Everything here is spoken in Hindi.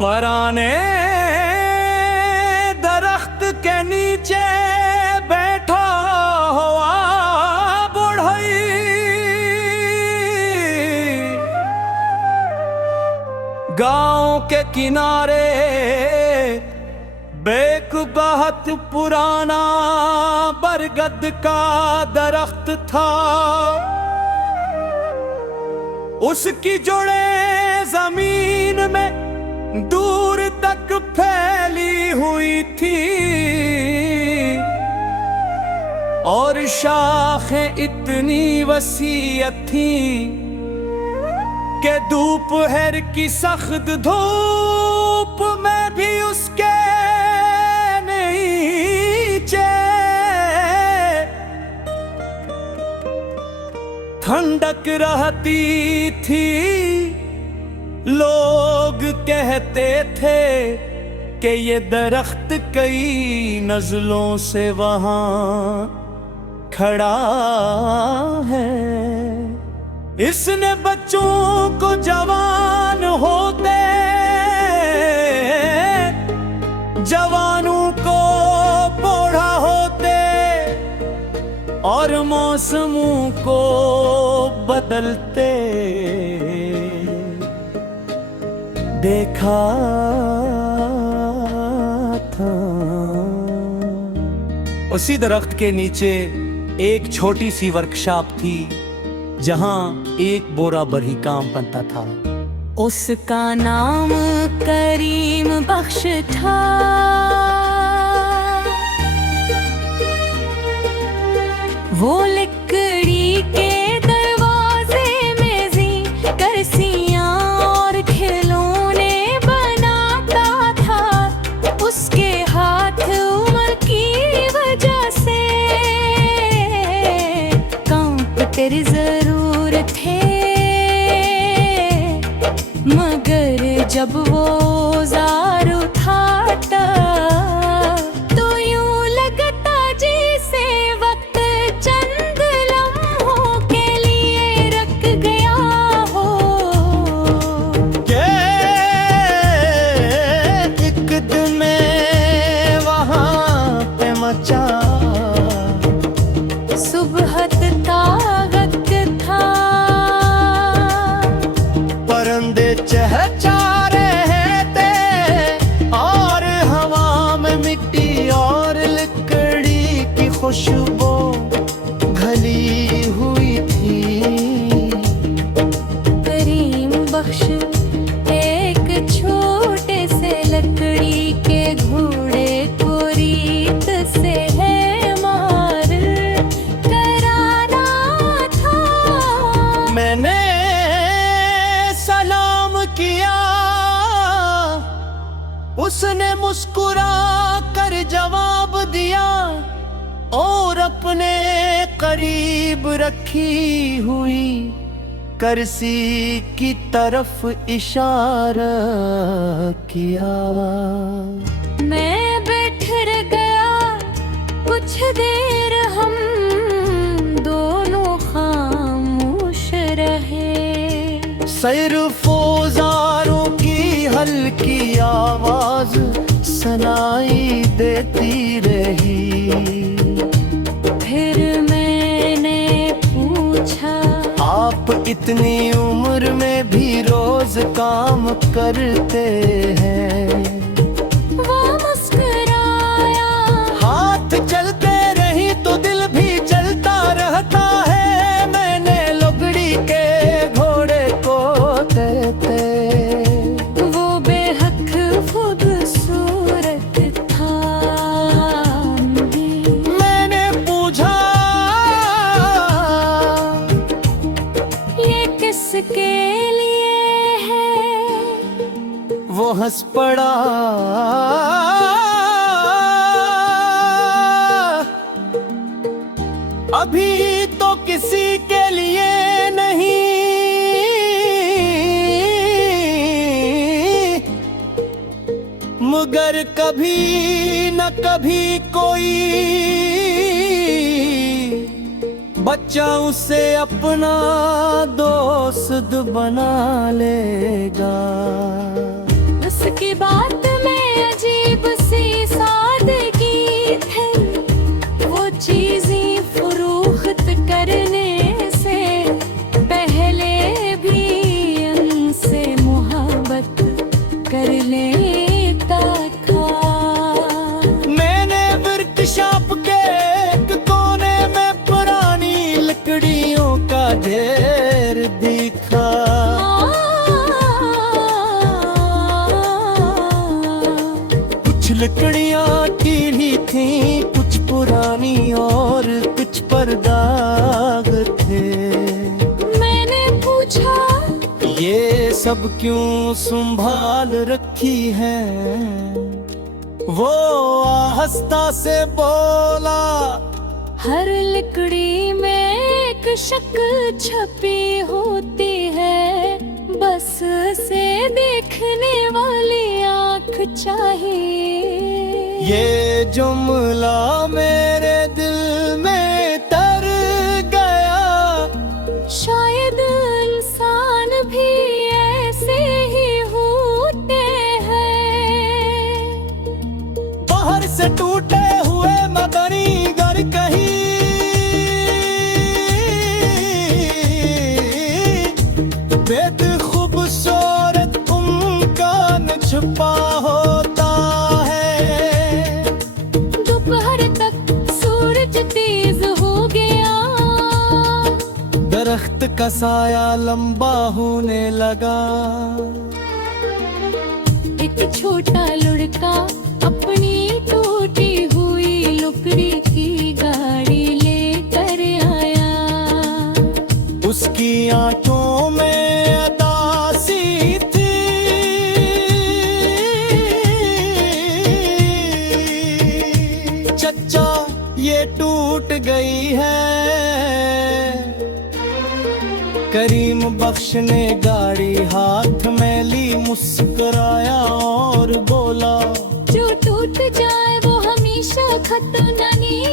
पराने दरख्त के नीचे बैठा हुआ बुढ़ई, गांव के किनारे बेक बहुत पुराना बरगद का दरख्त था। उसकी जड़ें जमीन में दूर तक फैली हुई थी और शाखें इतनी वसीअ थी कि दोपहर की सख्त धूप में भी उसके नीचे ठंडक रहती थी। लोग कहते थे कि ये दरख्त कई नस्लों से वहां खड़ा है। इसने बच्चों को जवान होते, जवानों को बूढ़ा होते और मौसमों को बदलते देखा था। उसी दरख्त के नीचे एक छोटी सी वर्कशॉप थी जहां एक बोरा बरही काम बनता था। उसका नाम करीम बख्श था। वो लकड़ी के दरवाजे में जी करसियां और खिलौने बनाता था। उसके हाथ उम्र की वजह से कंप्यूटर जरूर थे, मगर जब वो औजार उठाता तो यूं लगता जैसे वक्त चंद लम्हों के लिए रख गया हो। के एक दिन में वहां पे मचा सुबह तागत था। परिंदे चहचहा रहे थे और हवा में मिट्टी और लकड़ी की खुशबू घली हुई थी। करीम बख्श एक छोटे से लकड़ी के घोड़े को रीत से है मार कराना था। मैंने सलाम किया, उसने मुस्कुरा कर जवाब दिया और अपने करीब रखी हुई करसी की तरफ इशारा किया। मैं बैठ गया, कुछ देर हम दोनों खामोश रहे। सिर्फ औजारों की हल्की आवाज सुनाई देती रही। फिर मैंने पूछा, आप इतनी उम्र में भी रोज काम करते हैं? वो मुस्कुराया, हाथ चलते रही तो दिल भी चलता रहता है। मैंने लुगड़ी के घोड़े को कहते। वो बेहद खूबसूरत था। मैंने पूछा, ये किसके लिए है? वो हंस पड़ा। अभी तो किसी के लिए नहीं, मगर कभी न कभी कोई बच्चा उसे अपना दोस्त बना लेगा। उस उसकी बात में अजीब सी सादगी थी। वो चीजें फरोख्त करने से पहले भी उनसे मोहब्बत कर लेता था। मैंने वर्कशॉप के एक कोने में पुरानी लकड़ियों का ढेर देखा। कुछ लकड़ियां टीढ़ी थीं, कुछ पुरानी और कुछ पर दाग थे। मैंने पूछा, ये सब क्यों संभाल रखी है? वो आहिस्ता से बोला, हर लकड़ी में एक शक्ल छपी होती है, बस से देखने वाली आँख चाहिए। ये जुमला मेरे दिल में तर गया। शायद इंसान भी ऐसे ही होते हैं। बाहर से टूटे हुए मदनी घर कहीं, बेद खूबसूरत उनका न छुपा होता है। दोपहर तक सूरज तेज हो गया। दरख्त का साया लंबा होने लगा। एक छोटा लड़का अपनी टूटी हुई लकड़ी की गाड़ी लेकर आया। उसकी आंखों में उदासी थी। चचा, ये टूट गई है। करीम बख्श ने गाड़ी हाथ में ली, मुस्कुराया और बोला, जो टूट जाए वो हमेशा खत्म नहीं